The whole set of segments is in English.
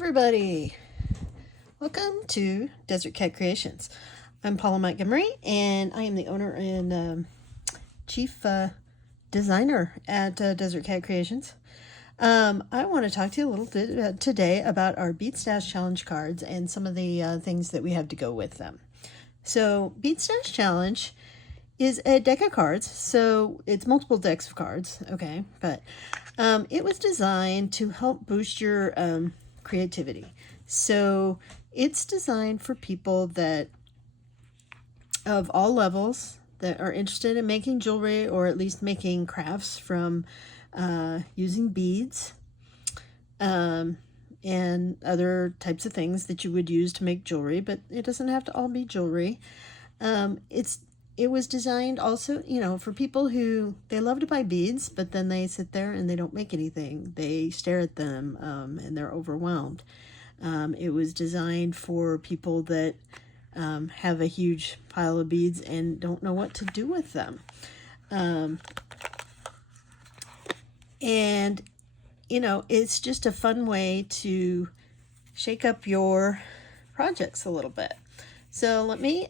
everybody. Welcome to Desert Cat Creations. I'm Paula Montgomery, and I am the owner and chief designer at Desert Cat Creations. I want to talk to you a little bit today about our Bead Stash Challenge cards and some of the things that we have to go with them. So, Bead Stash Challenge is a deck of cards, so it's multiple decks of cards, okay, but it was designed to help boost your creativity. So it's designed for people that of all levels that are interested in making jewelry or at least making crafts from using beads and other types of things that you would use to make jewelry, but it doesn't have to all be jewelry. It was designed also, for people who they love to buy beads, but then they sit there and they don't make anything. They stare at them and they're overwhelmed. It was designed for people that have a huge pile of beads and don't know what to do with them. It's just a fun way to shake up your projects a little bit. So let me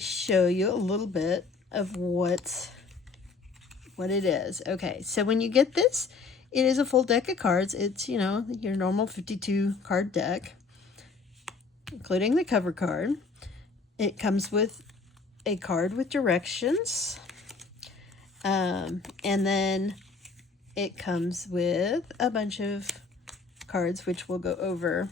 show you a little bit of what it is. Okay, so when you get this, it is a full deck of cards. It's, your normal 52 card deck, including the cover card. It comes with a card with directions. And then it comes with a bunch of cards, which we'll go over.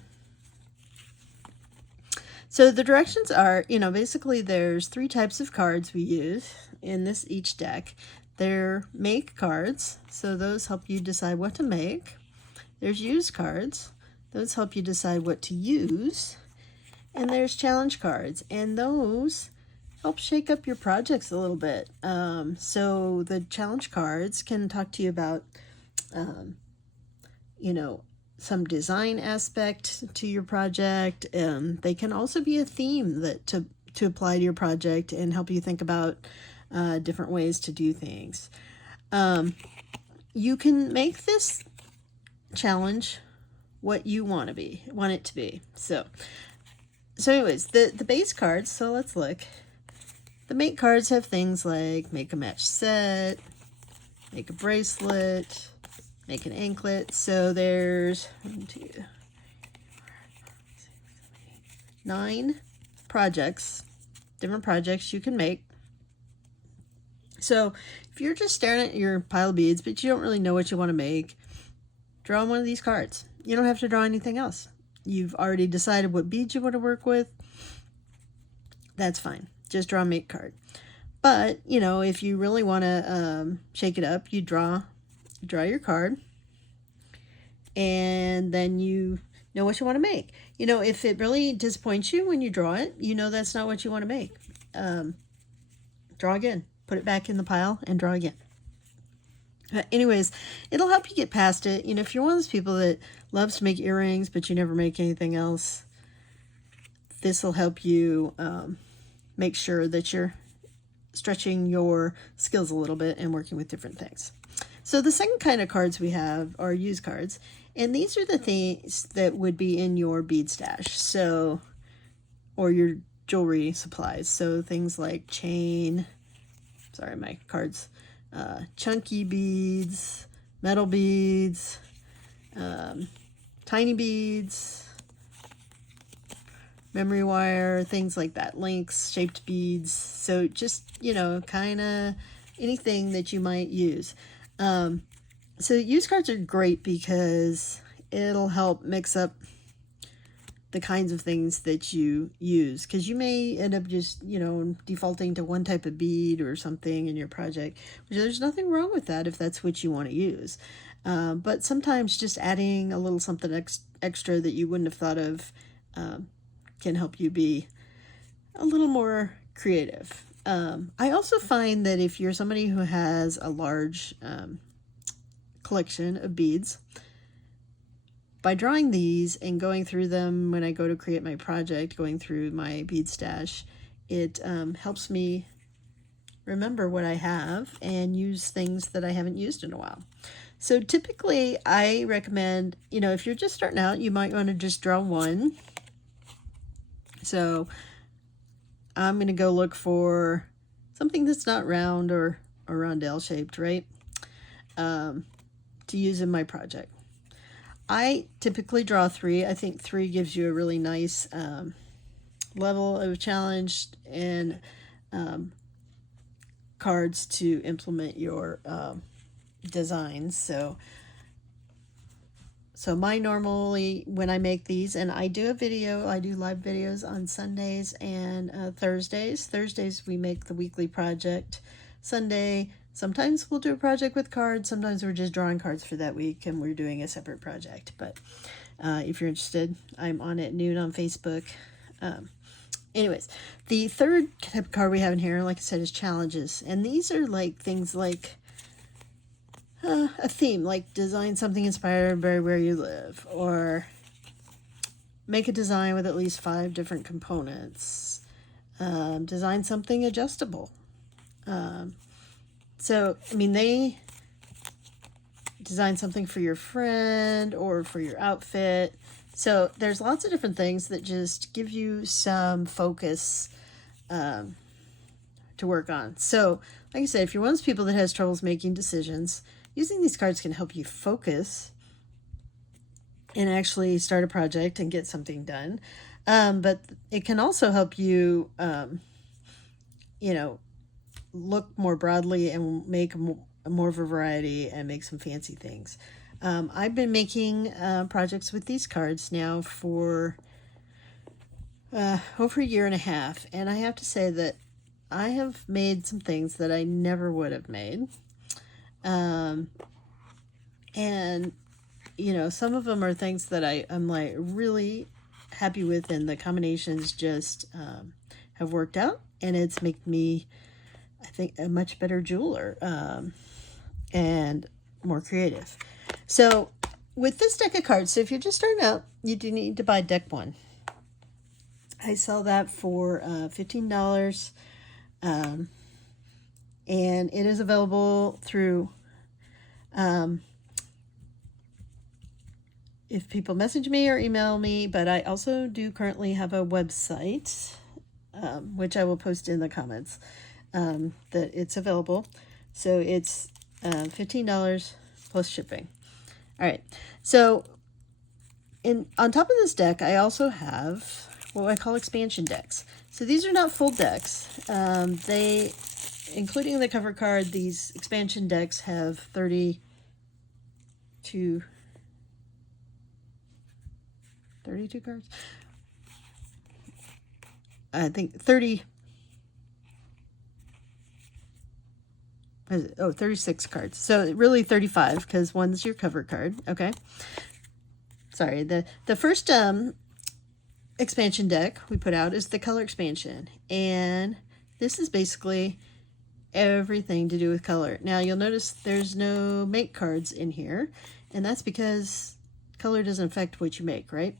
So the directions are, basically there's 3 types of cards we use in each deck. They're make cards, so those help you decide what to make. There's use cards, those help you decide what to use. And there's challenge cards, and those help shake up your projects a little bit. So the challenge cards can talk to you about, some design aspect to your project. They can also be a theme that to apply to your project and help you think about different ways to do things. You can make this challenge what you want it to be. So anyways, the base cards, so let's look. The make cards have things like make a match set, make a bracelet, make an anklet. So there's 9 projects, different projects you can make. So if you're just staring at your pile of beads, but you don't really know what you want to make, draw one of these cards. You don't have to draw anything else. You've already decided what beads you want to work with. That's fine. Just draw a make card. But, if you really want to shake it up, you draw your card, and then you know what you want to make. If it really disappoints you when you draw it, that's not what you want to make. Draw again. Put it back in the pile and draw again. Anyways, it'll help you get past it. If you're one of those people that loves to make earrings, but you never make anything else, this will help you make sure that you're stretching your skills a little bit and working with different things. So the second kind of cards we have are use cards, and these are the things that would be in your bead stash, or your jewelry supplies. So things like chain, my cards, chunky beads, metal beads, tiny beads, memory wire, things like that, links, shaped beads. So just, kind of anything that you might use. So use cards are great because it'll help mix up the kinds of things that you use, because you may end up just, defaulting to one type of bead or something in your project, which there's nothing wrong with that if that's what you want to use. But sometimes just adding a little something extra that you wouldn't have thought of can help you be a little more creative. I also find that if you're somebody who has a large collection of beads, by drawing these and going through them when I go to create my project, going through my bead stash, it helps me remember what I have and use things that I haven't used in a while. So typically I recommend, you know, if you're just starting out, you might want to just draw one. So I'm going to go look for something that's not round or rondelle shaped, right? To use in my project. I typically draw 3. I think 3 gives you a really nice level of challenge and cards to implement your designs. So mine normally, when I make these, and I do a video, I do live videos on Sundays and Thursdays. Thursdays we make the weekly project. Sunday, sometimes we'll do a project with cards. Sometimes we're just drawing cards for that week and we're doing a separate project. But if you're interested, I'm on at noon on Facebook. Anyways, the third type of card we have in here, like I said, is challenges. And these are like things like a theme, like design something inspired by where you live, or make a design with at least 5 different components, design something adjustable. So, I mean, they design something for your friend or for your outfit. So there's lots of different things that just give you some focus to work on. So, like I said, if you're one of those people that has troubles making decisions, using these cards can help you focus and actually start a project and get something done. But it can also help you, you know, look more broadly and make more of a variety and make some fancy things. I've been making projects with these cards now for over 1.5 years, and I have to say that I have made some things that I never would have made. And you know, some of them are things that I'm like really happy with, and the combinations just have worked out, and it's made me, I think, a much better jeweler and more creative. So with this deck of cards, so if you're just starting out, you do need to buy deck 1. I sell that for $15, and it is available through if people message me or email me, but I also do currently have a website, which I will post in the comments, that it's available. So it's $15 plus shipping. All right. So on top of this deck, I also have what I call expansion decks. So these are not full decks. They, including the cover card, these expansion decks have 32 cards. I think 30. 36 cards. So really 35, because one's your cover card. Okay. Sorry. The first expansion deck we put out is the color expansion. And this is basically everything to do with color. Now you'll notice there's no make cards in here. And that's because color doesn't affect what you make, right?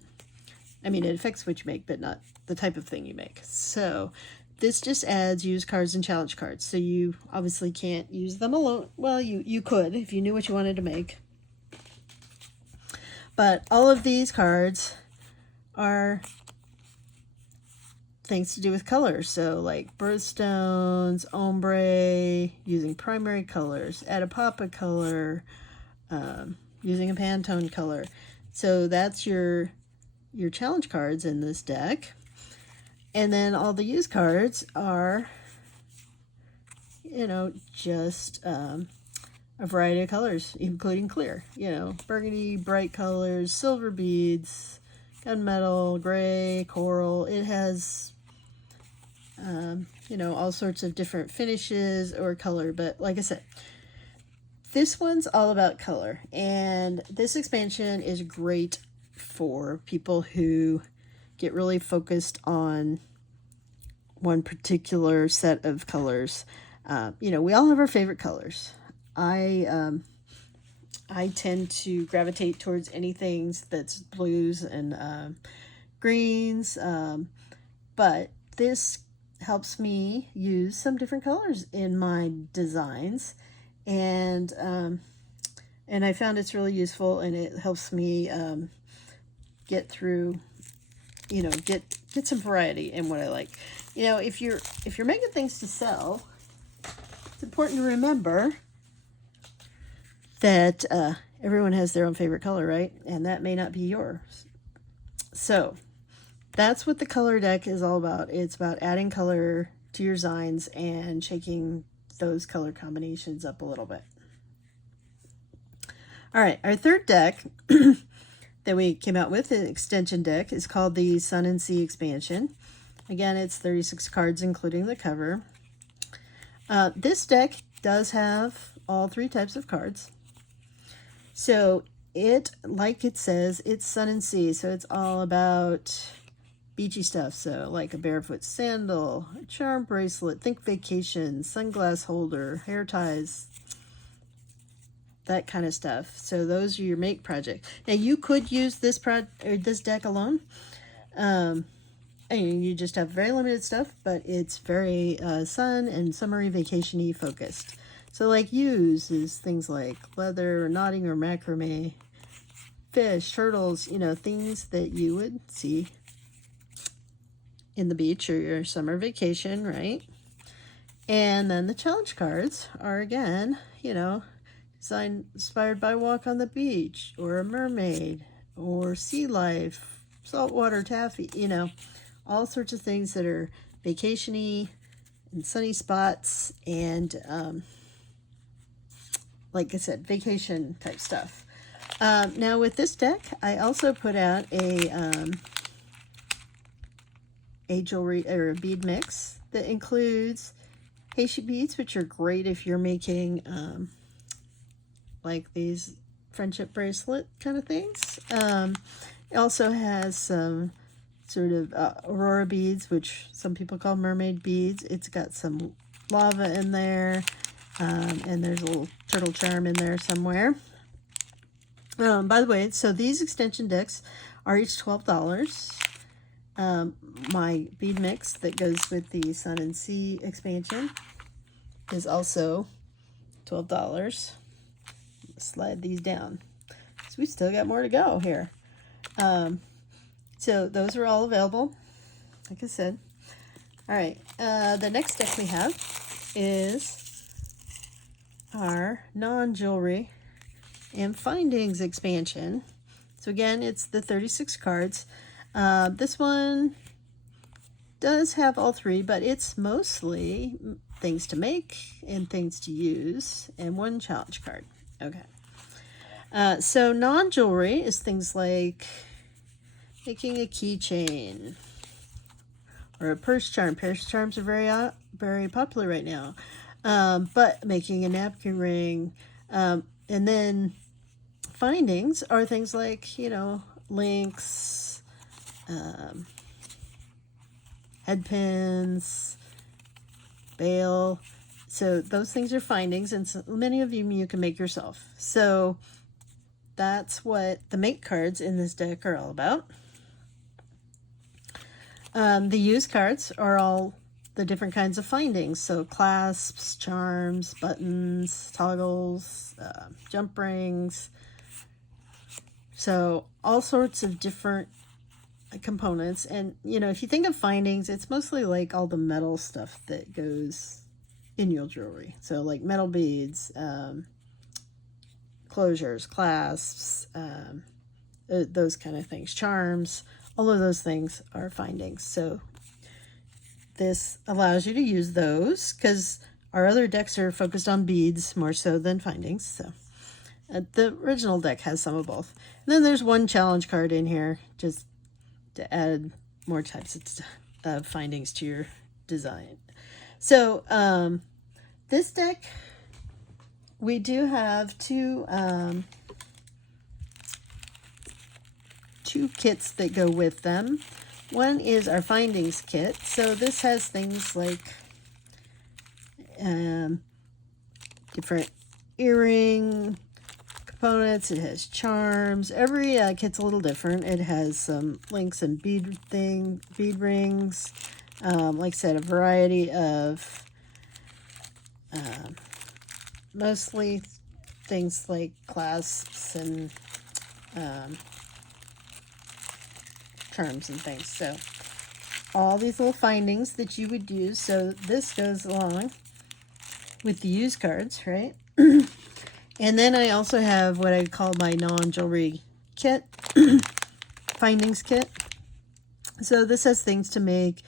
I mean, it affects what you make, but not the type of thing you make. So this just adds use cards and challenge cards. So you obviously can't use them alone. Well, you could if you knew what you wanted to make. But all of these cards are things to do with color. So like birthstones, ombre, using primary colors, add a pop of color, using a Pantone color. So that's your challenge cards in this deck. And then all the use cards are, you know, just a variety of colors, including clear, you know, burgundy, bright colors, silver beads, gunmetal, gray, coral. It has, you know, all sorts of different finishes or color. But like I said, this one's all about color. And this expansion is great for people who get really focused on one particular set of colors. You know, we all have our favorite colors. I tend to gravitate towards anything that's blues and greens, but this helps me use some different colors in my designs, and I found it's really useful, and it helps me get through, you know, get some variety in what I like. You know, if you're making things to sell, it's important to remember that everyone has their own favorite color, right? And that may not be yours. So that's what the color deck is all about. It's about adding color to your designs and shaking those color combinations up a little bit. All right, our third deck that we came out with, an extension deck, is called the Sun and Sea Expansion. Again, it's 36 cards, including the cover. This deck does have all 3 types of cards. So it, like it says, it's Sun and Sea, so it's all about beachy stuff. So like a barefoot sandal, a charm bracelet, think vacation, sunglass holder, hair ties, that kind of stuff. So those are your make project. Now you could use this deck alone. And you just have very limited stuff, but it's very sun and summery vacation-y focused. So like uses things like leather, knotting or macrame, fish, turtles, you know, things that you would see in the beach or your summer vacation, right? And then the challenge cards are, again, you know, inspired by walk on the beach, or a mermaid, or sea life, saltwater taffy, you know, all sorts of things that are vacation-y and sunny spots, and like I said, vacation type stuff. Now with this deck, I also put out a jewelry or a bead mix that includes Heishi beads, which are great if you're making like these friendship bracelet kind of things. It also has some sort of aurora beads, which some people call mermaid beads. It's got some lava in there, and there's a little turtle charm in there somewhere. By the way, so these extension decks are each $12. My bead mix that goes with the Sun and Sea expansion is also $12. Slide these down. So we still got more to go here. So those are all available, like I said. All right, the next deck we have is our non-jewelry and findings expansion. So again, it's the 36 cards. This one does have all 3, but it's mostly things to make and things to use, and 1 challenge card. Okay. So non-jewelry is things like making a keychain or a purse charm. Purse charms are very popular right now. But making a napkin ring, and then findings are things like, you know, links, head pins, bail. So those things are findings, and so many of them you can make yourself. So that's what the make cards in this deck are all about. The use cards are all the different kinds of findings. So clasps, charms, buttons, toggles, jump rings. So all sorts of different components. And, you know, if you think of findings, it's mostly like all the metal stuff that goes in your jewelry. So like metal beads, closures, clasps, those kind of things, charms, all of those things are findings. So this allows you to use those, because our other decks are focused on beads more so than findings. So the original deck has some of both. And then there's 1 challenge card in here just to add more types of findings to your design. So this deck, we do have two kits that go with them. One is our findings kit. So this has things like different earring components. It has charms. Every kit's a little different. It has some links and bead rings, Like I said, a variety of mostly things like clasps and charms and things. So all these little findings that you would use. So this goes along with the used cards, right? And then I also have what I call my non-jewelry kit, findings kit. So this has things to make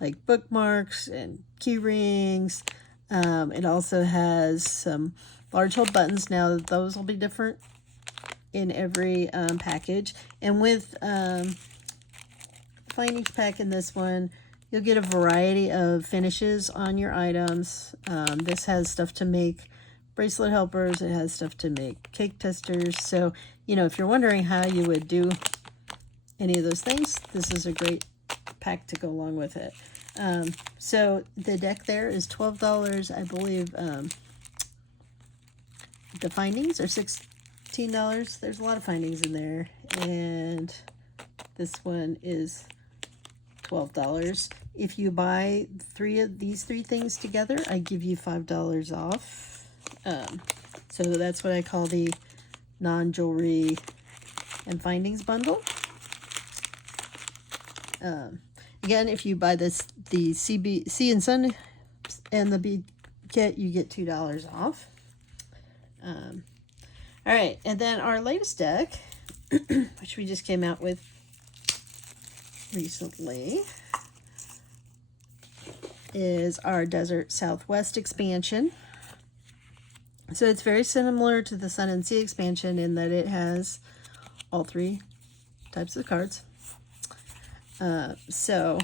like bookmarks and key rings. It also has some large hole buttons. Now those will be different in every package. And with findings pack in this one, you'll get a variety of finishes on your items. This has stuff to make bracelet helpers. It has stuff to make cake testers. So, you know, if you're wondering how you would do any of those things, this is a great pack to go along with it. So the deck there is $12. I believe the findings are $16. There's a lot of findings in there. And this one is $12. If you buy these three things together, I give you $5 off. So that's what I call the non-jewelry and findings bundle. Again, if you buy the Sea and Sun and the bead kit, you get $2 off. All right, and then our latest deck, which we just came out with recently, is our Desert Southwest expansion. So it's very similar to the Sun and Sea expansion in that it has all three types of cards. So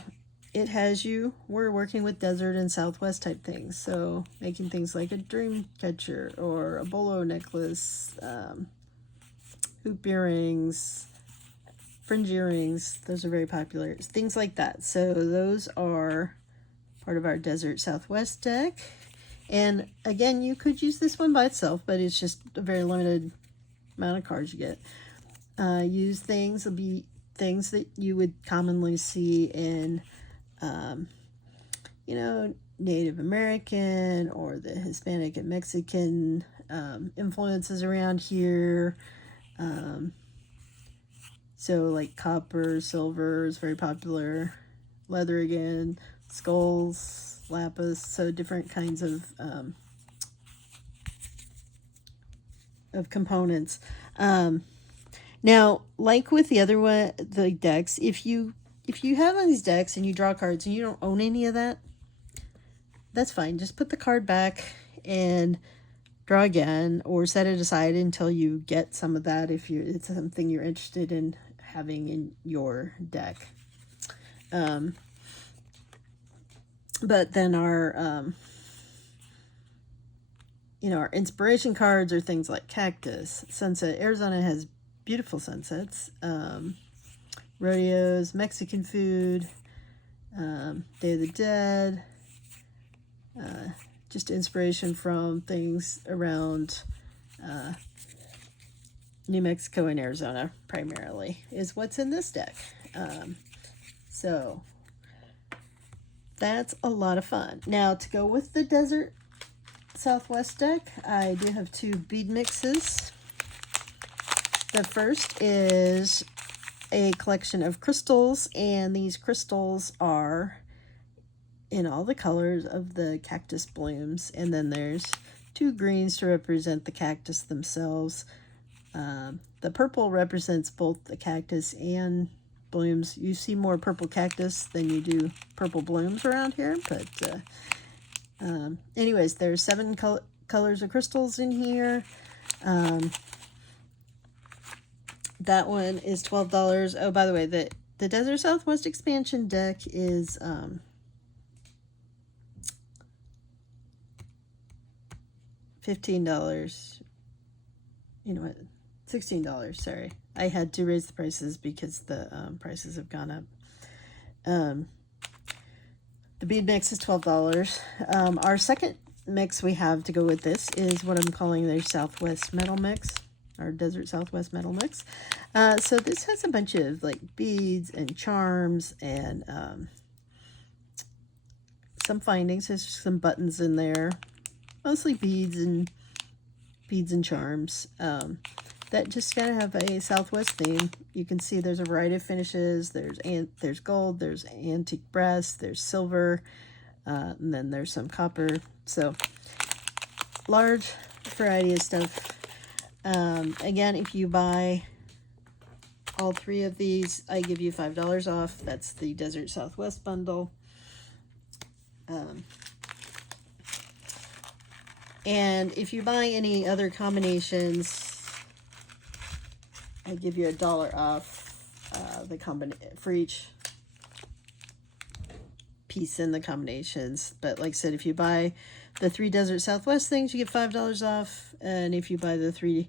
it has we're working with desert and Southwest type things. So making things like a dream catcher or a bolo necklace, hoop earrings, fringe earrings. Those are very popular. Things like that. So those are part of our Desert Southwest deck. And again, you could use this one by itself, but it's just a very limited amount of cards you get. Use things will be things that you would commonly see in, you know, Native American or the Hispanic and Mexican influences around here. So like copper, silver is very popular. Leather again, skulls, lapis, so different kinds of components. Now, like with the other one, the decks, if you have one of these decks and you draw cards and you don't own any of that, that's fine. Just put the card back and draw again, or set it aside until you get some of that if it's something you're interested in having in your deck. But then our you know, our inspiration cards are things like cactus, sunset. Arizona has beautiful sunsets, rodeos, Mexican food, Day of the Dead, just inspiration from things around New Mexico and Arizona primarily is what's in this deck. So that's a lot of fun. Now, to go with the Desert Southwest deck, I do have two bead mixes. The first is a collection of crystals, and these crystals are in all the colors of the cactus blooms, and then there's two greens to represent the cactus themselves. The purple represents both the cactus and blooms. You see more purple cactus than you do purple blooms around here, but anyways, there's 7 colors of crystals in here. That one is $12. Oh, by the way, the Desert Southwest expansion deck is $15. You know what? $16, sorry. I had to raise the prices because the prices have gone up. The bead mix is $12. Our second mix we have to go with this is what I'm calling their Southwest Metal Mix, or Desert Southwest Metal Mix. So this has a bunch of like beads and charms and some findings. There's some buttons in there, mostly beads and charms that just kind of have a Southwest theme. You can see there's a variety of finishes. There's gold, there's antique brass, there's silver, and then there's some copper. So large variety of stuff. Again, if you buy all 3 of these, I give you $5 off. That's the Desert Southwest bundle. And if you buy any other combinations, I give you $1 off for each piece in the combinations. But like I said, if you buy the 3 Desert Southwest things, you get $5 off. And if you buy the 3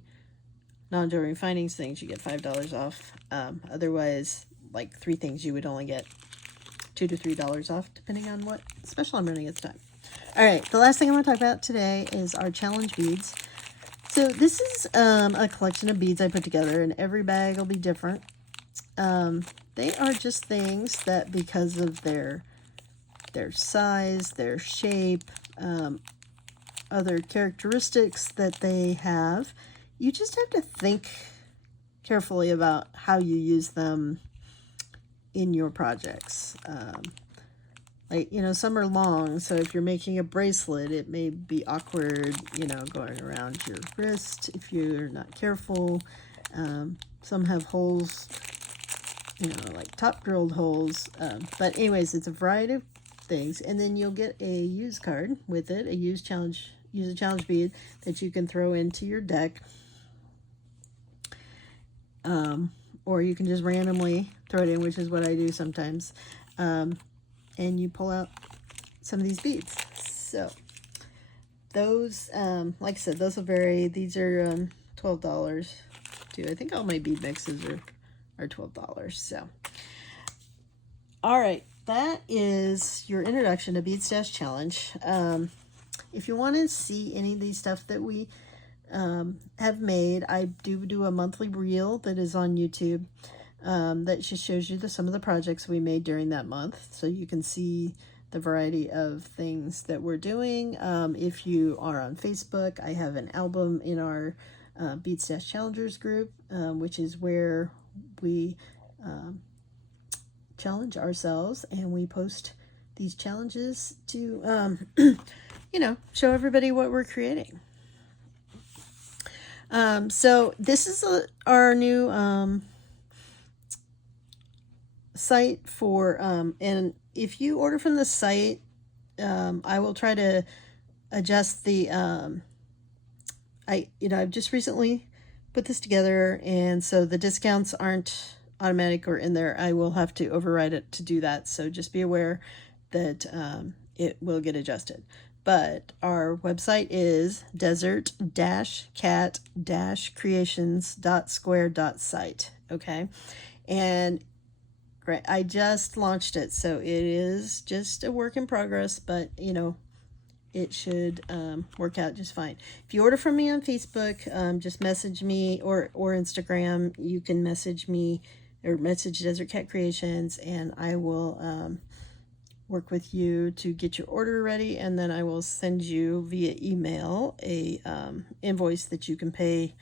non-jewelry findings things, you get $5 off. Otherwise, like 3 things, you would only get $2 to $3 off, depending on what special I'm running at the time. All right, the last thing I want to talk about today is our challenge beads. So this is a collection of beads I put together, and every bag will be different. They are just things that, because of their size, their shape, other characteristics that they have, you just have to think carefully about how you use them in your projects. Like, you know, some are long, so if you're making a bracelet, it may be awkward, you know, going around your wrist if you're not careful. Some have holes, you know, like top drilled holes. But anyways, it's a variety of things. And then you'll get a use card with it, use a challenge bead that you can throw into your deck. Or you can just randomly throw it in, which is what I do sometimes. And you pull out some of these beads. So those, like I said, those will vary. These are $12 too. I think all my bead mixes are $12. So, all right, that is your introduction to Bead Stash Challenge. If you want to see any of these stuff that we have made, I do a monthly reel that is on YouTube. That just shows you some of the projects we made during that month, so you can see the variety of things that we're doing. If you are on Facebook, I have an album in our Bead Stash Challengers group, which is where we challenge ourselves, and we post these challenges to, you know, show everybody what we're creating. So this is our new site for, and if you order from the site, I will try to adjust the, I've just recently put this together, and so the discounts aren't automatic or in there. I will have to override it to do that, so just be aware that it will get adjusted. But our website is desert-cat-creations.square.site, okay? And right, I just launched it, so it is just a work in progress, but, you know, it should work out just fine. If you order from me on Facebook, just message me, or Instagram. You can message me or message Desert Cat Creations, and I will work with you to get your order ready, and then I will send you via email a invoice that you can pay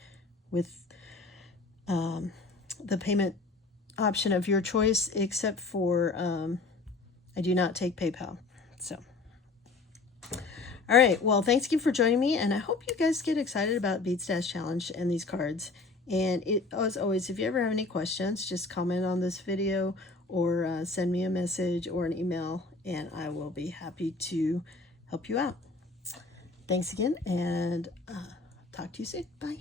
with the payment option of your choice, except for I do not take PayPal. So, all right, well, thanks again for joining me, and I hope you guys get excited about Bead Stash Challenge and these cards. And as always, if you ever have any questions, just comment on this video or send me a message or an email, and I will be happy to help you out. Thanks again, and talk to you soon. Bye.